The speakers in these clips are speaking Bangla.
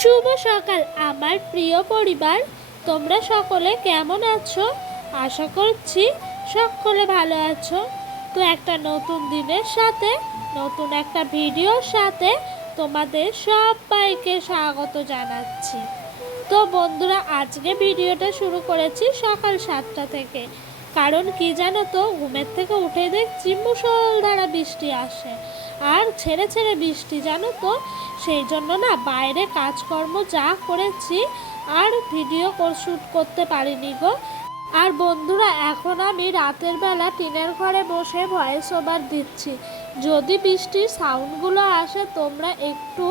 শুভ সকাল আমার প্রিয় পরিবার, তোমরা সকলে কেমন আছো? আশা করছি সকলে ভালো আছো। তো একটা নতুন দিনের সাথে নতুন একটা ভিডিওর সাথে তোমাদের সবাইকে স্বাগত জানাচ্ছি। তো বন্ধুরা, আজকে ভিডিওটা শুরু করেছি সকাল 7টা থেকে। কারণ কি জানো তো, ঘুমের থেকে উঠে দেখছি মুষলধারা বৃষ্টি আসে, আর ছেড়ে ছেড়ে বৃষ্টি, জানো তো। সেই জন্য না বাইরে কাজকর্ম যা করেছি আর ভিডিও শ্যুট করতে পারিনি গো। আর বন্ধুরা, এখন আমি রাতের বেলা টিনের ঘরে বসে ভয়েস ওভার দিচ্ছি। যদি বৃষ্টির সাউন্ডগুলো আসে তোমরা একটু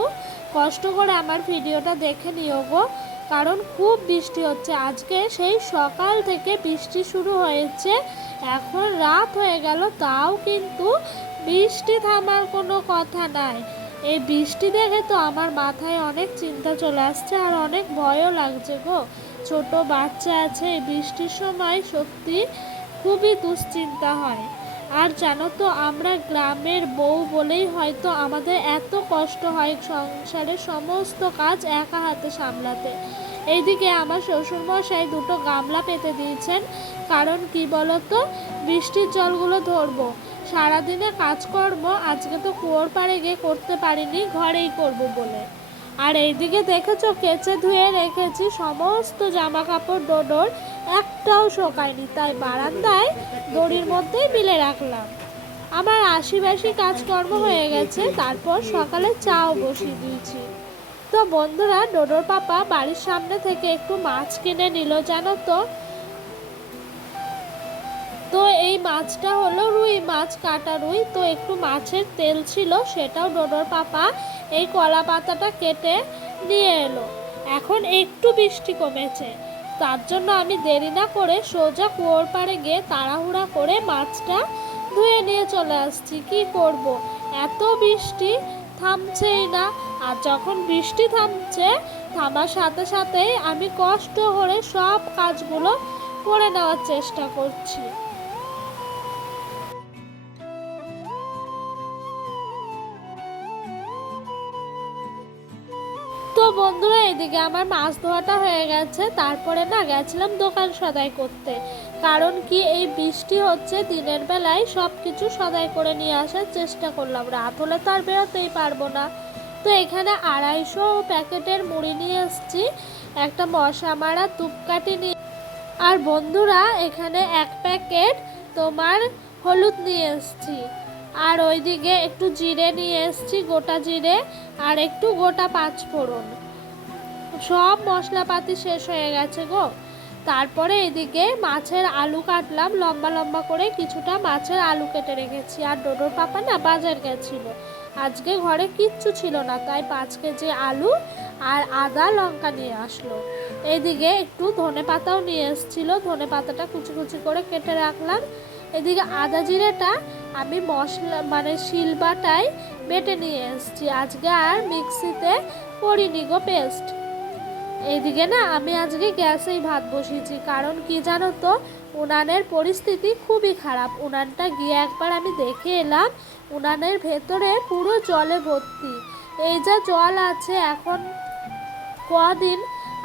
কষ্ট করে আমার ভিডিওটা দেখে নিও গো। কারণ খুব বৃষ্টি হচ্ছে আজকে, সেই সকাল থেকে বৃষ্টি শুরু হয়েছে, এখন রাত হয়ে গেল, তাও কিন্তু বৃষ্টি থামার কোনো কথা নাই। এই বৃষ্টি দেখে তো আমার মাথায় অনেক চিন্তা চলে আসছে, আর অনেক ভয়ও লাগছে গো। ছোট বাচ্চা আছে, এই বৃষ্টির সময় সত্যি খুবই দুশ্চিন্তা হয়। আর জানো তো, আমরা গ্রামের বউ বলেই হয়তো আমাদের এত কষ্ট হয় সংসারের সমস্ত কাজ একা হাতে সামলাতে। এইদিকে আমার শ্বশুরমশাই দুটো গামলা পেতে দিয়েছেন, কারণ কি বলতো, বৃষ্টির জলগুলো ধরবো। সারাদিনে কাজকর্ম আজকে তো কুয়োর পাড়ে গিয়ে করতে পারিনি, ঘরেই করব বলে। আর এইদিকে দেখেছো, কেচে ধুয়ে রেখেছি সমস্ত জামা কাপড়, ডোডোর একটাও শোকায়নি, তাই বারান্দায় দড়ির মধ্যেই মিলে রাখলাম। আমার আশিবাসি কাজকর্ম হয়ে গেছে, তারপর সকালে চাও বসিয়ে দিয়েছি। তো বন্ধুরা, ডোডোর পাপা বাড়ির সামনে থেকে একটু মাছ কিনে নিল, জানো তো। তো এই মাছটা হলো রুই মাছ, কাটা রুই। তো একটু মাছের তেল ছিল, সেটাও ডোডোর পাপা এই কলা পাতাটা কেটে নিয়ে এলো। এখন একটু বৃষ্টি কমেছে, তার জন্য আমি দেরি না করে সোজা কুয়োর পাড়ে গিয়ে তাড়াহুড়া করে মাছটা ধুয়ে নিয়ে চলে আসছি। কি করব, এত বৃষ্টি থামছেই না। আর যখন বৃষ্টি থামার সাথে সাথেই আমি কষ্ট করে সব কাজগুলো করে নেওয়ার চেষ্টা করছি। তো বন্ধুরা, এদিকে আমার মাছ ধোয়াটা হয়ে গেছে, তারপরে না গেছিলাম দোকান সদাই করতে। কারণ কি, এই বৃষ্টি হচ্ছে, দিনের বেলায় সব কিছু সদাই করে নিয়ে আসার চেষ্টা করলাম, রাত হলে তো আর বেরোতেই পারবো না। তো এখানে 250 প্যাকেটের মুড়ি নিয়ে এসেছি, একটা মশা মারা ধূপকাঠি নিয়ে, আর বন্ধুরা এখানে 1 প্যাকেট তোমার হলুদ নিয়ে এসেছি। আর ওইদিকে একটু জিরে নিয়ে এসেছি, গোটা জিরে, আর একটু গোটা 5 ফোড়ন। সব মশলাপাতি শেষ হয়ে গেছে গো। তারপরে এদিকে মাছের আলু কাটলাম, লম্বা লম্বা করে কিছুটা মাছের আলু কেটে রেখেছি। আর ডোডোর পাপা না বাজার গেছিল, আজকে ঘরে কিচ্ছু ছিল না, তাই 5 কেজি আলু আর আদা লঙ্কা নিয়ে আসলো। এদিকে একটু ধনে পাতাও নিয়ে এসেছিল, ধনে পাতাটা কুচি কুচি করে কেটে রাখলাম। এদিকে আদা জিরেটা আমি মশলা শিলবাটায় বেটে নিয়ে এসেছি, আজকে আর মিক্সিতে করিনি গো পেস্ট। এইদিকে না আমি আজকে গ্যাসেই ভাত বসিয়েছি, কারণ কি জানো তো, উনানের পরিস্থিতি খুবই খারাপ। উনানটা গিয়ে একবার আমি দেখে এলাম, উনানের ভেতরে পুরো জলে ভর্তি। এই যা জল আছে, এখন কদিন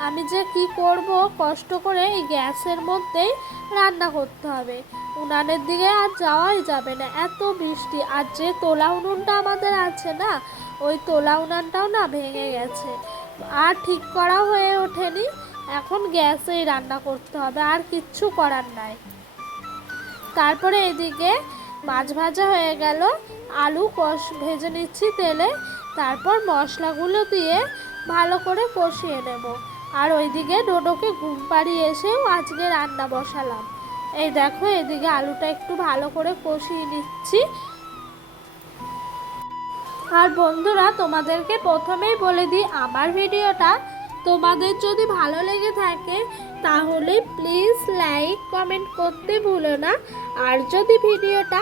আমি যে কি করব, কষ্ট করে এই গ্যাসের মধ্যেই রান্না করতে হবে। উনানের দিকে আর যাওয়াই যাবে না, এত বৃষ্টি। আর যে তোলা উনুনটা আমাদের আছে না, ওই তোলা উনানটাও না ভেঙে গেছে, আর ঠিক করা হয়ে ওঠেনি। এখন গ্যাসেই রান্না করতে হবে, আর কিচ্ছু করার নাই। তারপরে এদিকে মাছ ভাজা হয়ে গেল, আলু ভেজে নিচ্ছি তেলে, তারপর মশলাগুলো দিয়ে ভালো করে কষিয়ে নেব। আর ওইদিকে ডোডোকে ঘুম পাড়িয়ে এসেও আজকে রান্না বসালাম। এই দেখো, এদিকে আলুটা একটু ভালো করে কষিয়ে নিচ্ছি। আর বন্ধুরা, তোমাদেরকে প্রথমেই বলে দিই, আমার ভিডিওটা তোমাদের যদি ভালো লেগে থাকে তাহলে প্লিজ লাইক কমেন্ট করতে ভুলো না। আর যদি ভিডিওটা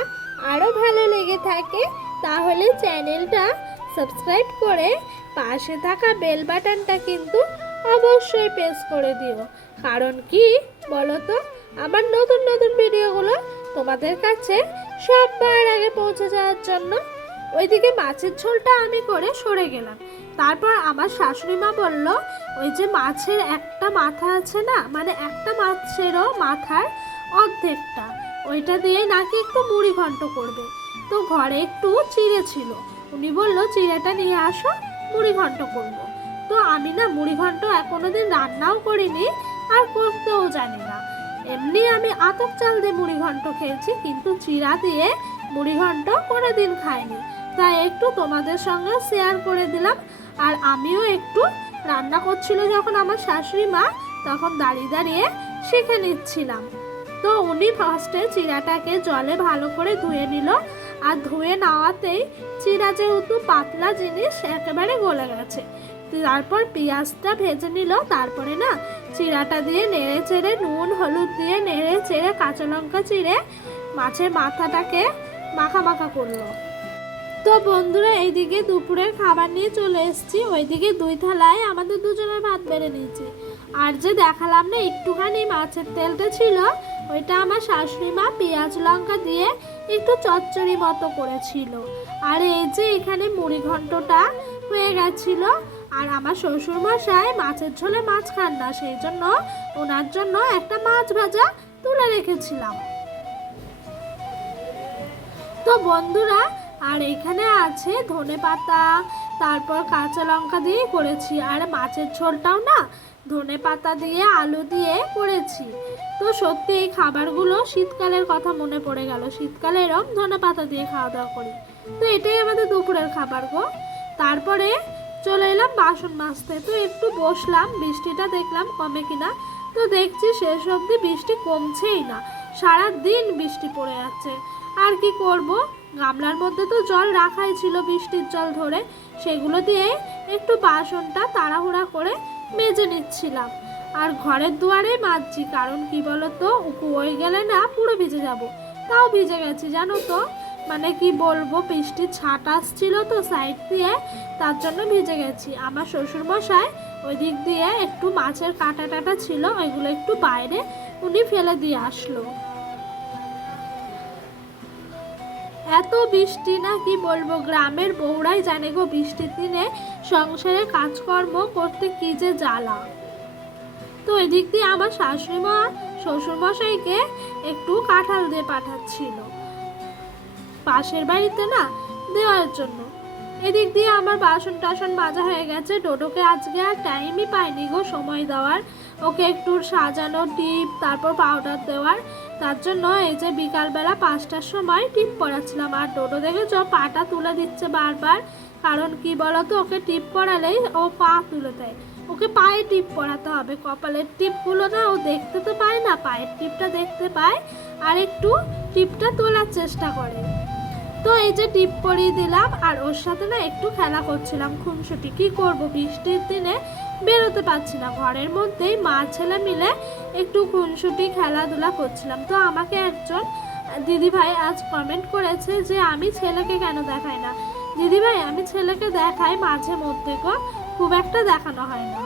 আরও ভালো লেগে থাকে তাহলে চ্যানেলটা সাবস্ক্রাইব করে পাশে থাকা বেল বাটনটা কিন্তু অবশ্যই প্রেস করে দিও। কারণ কি বলো তো, আমার নতুন নতুন ভিডিওগুলো তোমাদের কাছে সবার আগে পৌঁছে যাওয়ার জন্য। ওইদিকে মাছের ঝোলটা আমি করে সরে গেলাম, তারপর আমার শাশুড়ি মা বলল, ওই যে মাছের একটা মাথা আছে না, মানে একটা মাছেরও মাথার অর্ধেকটা, ওইটা দিয়ে নাকি একটু মুড়ি ঘন্ট করবে। তো ঘরে একটু চিড়ে ছিল, উনি বলল চিড়েটা নিয়ে আসো, মুড়ি ঘন্ট করবো। তো আমি না মুড়ি ঘন্ট কোনোদিন রান্নাও করিনি আর করতেও জানি না। এমনি আমি আতপ চাল দিয়ে মুড়ি ঘন্ট খেয়েছি, কিন্তু চিড়া দিয়ে মুড়ি ঘন্ট কোনোদিন খাইনি। তাই একটু তোমাদের সঙ্গে শেয়ার করে দিলাম। আর আমিও একটু রান্না করছিল যখন আমার শাশুড়ি মা, তখন দাঁড়িয়ে দাঁড়িয়ে শিখে নিচ্ছিলাম। তো উনি ফার্স্টে চিড়াটাকে জলে ভালো করে ধুয়ে নিল, আর ধুয়ে নেওয়াতেই চিড়া যেহেতু পাতলা জিনিস একেবারে গলে গেছে। তারপর পেঁয়াজটা ভেজে নিল, তারপরে না চিড়াটা দিয়ে নেড়ে চেড়ে, নুন হলুদ দিয়ে নেড়ে চেড়ে, কাঁচা লঙ্কা চিড়ে মাছের মাথাটাকে মাখা মাখা করলো। তো বন্ধুরা, এইদিকে দুপুরের খাবার নিয়ে চলে এসেছি। ওইদিকে 2 থালায় আমাদের দুজনের ভাত বেড়ে নিয়েছি। আর যে দেখালাম না একটুখানি মাছের তেলটা ছিল, ওইটা আমার শাশুড়ি মা পেঁয়াজ লঙ্কা দিয়ে একটু চচ্চড়ি মতো করেছিল। আর এই যে এখানে মুড়ি ঘন্টটা হয়ে গেছিল। আর আমার শ্বশুর মশাই মাছের ঝোলে মাছ খান না, সেই জন্য ওনার জন্য একটা মাছ ভাজা তুলে রেখেছিলাম। তো বন্ধুরা, আর এখানে আছে ধনেপাতা, তারপর কাঁচা লঙ্কা দিয়ে করেছি। আর মাছের ঝোলটাও না ধনেপাতা দিয়ে আলু দিয়ে করেছি। তো সত্যি এই খাবারগুলো শীতকালের কথা মনে পড়ে গেল, শীতকালে এরকম ধনেপাতা দিয়ে খাওয়া দাওয়া করি। তো এটাই আমাদের দুপুরের খাবার গো। তারপরে চলে এলাম বাসন মাজতে। তো একটু বসলাম, বৃষ্টিটা দেখলাম কমে কিনা। তো দেখছি শেষ অবধি বৃষ্টি কমছেই না, সারা দিন বৃষ্টি পড়ে যাচ্ছে। আর কি করব, গামলার মধ্যে তো জল রাখাই ছিল বৃষ্টির জল ধরে, সেগুলো দিয়ে একটু বাসনটা তাড়াহুড়া করে মেজে নিচ্ছিলাম। আর ঘরের দুয়ারে মাজছি, কারণ কি বলতো, কুয়োয় গেলে না পুরো ভিজে যাব। তাও ভিজে গেছি জানো তো, মানে কি বলবো, বৃষ্টির ছাট আসছিল তো সাইড দিয়ে, তার জন্য ভিজে গেছি। আমার শ্বশুরমশাই ওই দিক দিয়ে একটু মাছের কাঁটা টাটা ছিল, ওইগুলো একটু বাইরে উনি ফেলে দিয়ে আসলো। এত বৃষ্টি না কি বলবো, গ্রামের বউরাই জানে গো বৃষ্টির দিনে সংসারে কাজকর্ম করতে কি যে জ্বালা। তো এদিক দিয়ে আমার শাশুড়ি মা শ্বশুরমশাইকে একটু কাঁঠাল দিয়ে পাঠাচ্ছিল পাশের বাড়িতে না দেওয়ার জন্য। এদিক দিয়ে আমার বাসন টাসন মাজা হয়ে গেছে। ডোডোকে আজকে আর টাইমই পাইনি গো সময় দেওয়ার, ওকে একটু সাজানো, টিপ, তারপর পাউডার দেওয়ার। তার জন্য এই যে বিকালবেলা 5টার সময় টিপ পরাচ্ছিলাম। আর ডোডো দেখেছ পাটা তুলে দিচ্ছে বারবার, কারণ কি বলতো, ওকে টিপ পরালেই ও পা তুলে দেয়। ওকে পায়ে টিপ পরাতে হবে, কপালের টিপগুলো না ও দেখতে তো পায় না, পায়ের টিপটা দেখতে পায় আর একটু টিপটা তোলার চেষ্টা করে। তো এই যে টিপ পরিয়ে দিলাম, আর ওর সাথে না একটু খেলা করছিলাম খুনসুটি। কি করব, বৃষ্টির দিনে বেরোতে পারছি না, ঘরের মধ্যেই মা ছেলে মিলে একটু খুনসুটি খেলাধুলা করছিলাম। তো আমাকে একজন দিদিভাই আজ কমেন্ট করেছে যে আমি ছেলেকে কেন দেখাই না। দিদিভাই, আমি ছেলেকে দেখাই মাঝে মধ্যে গো, খুব একটা দেখানো হয় না।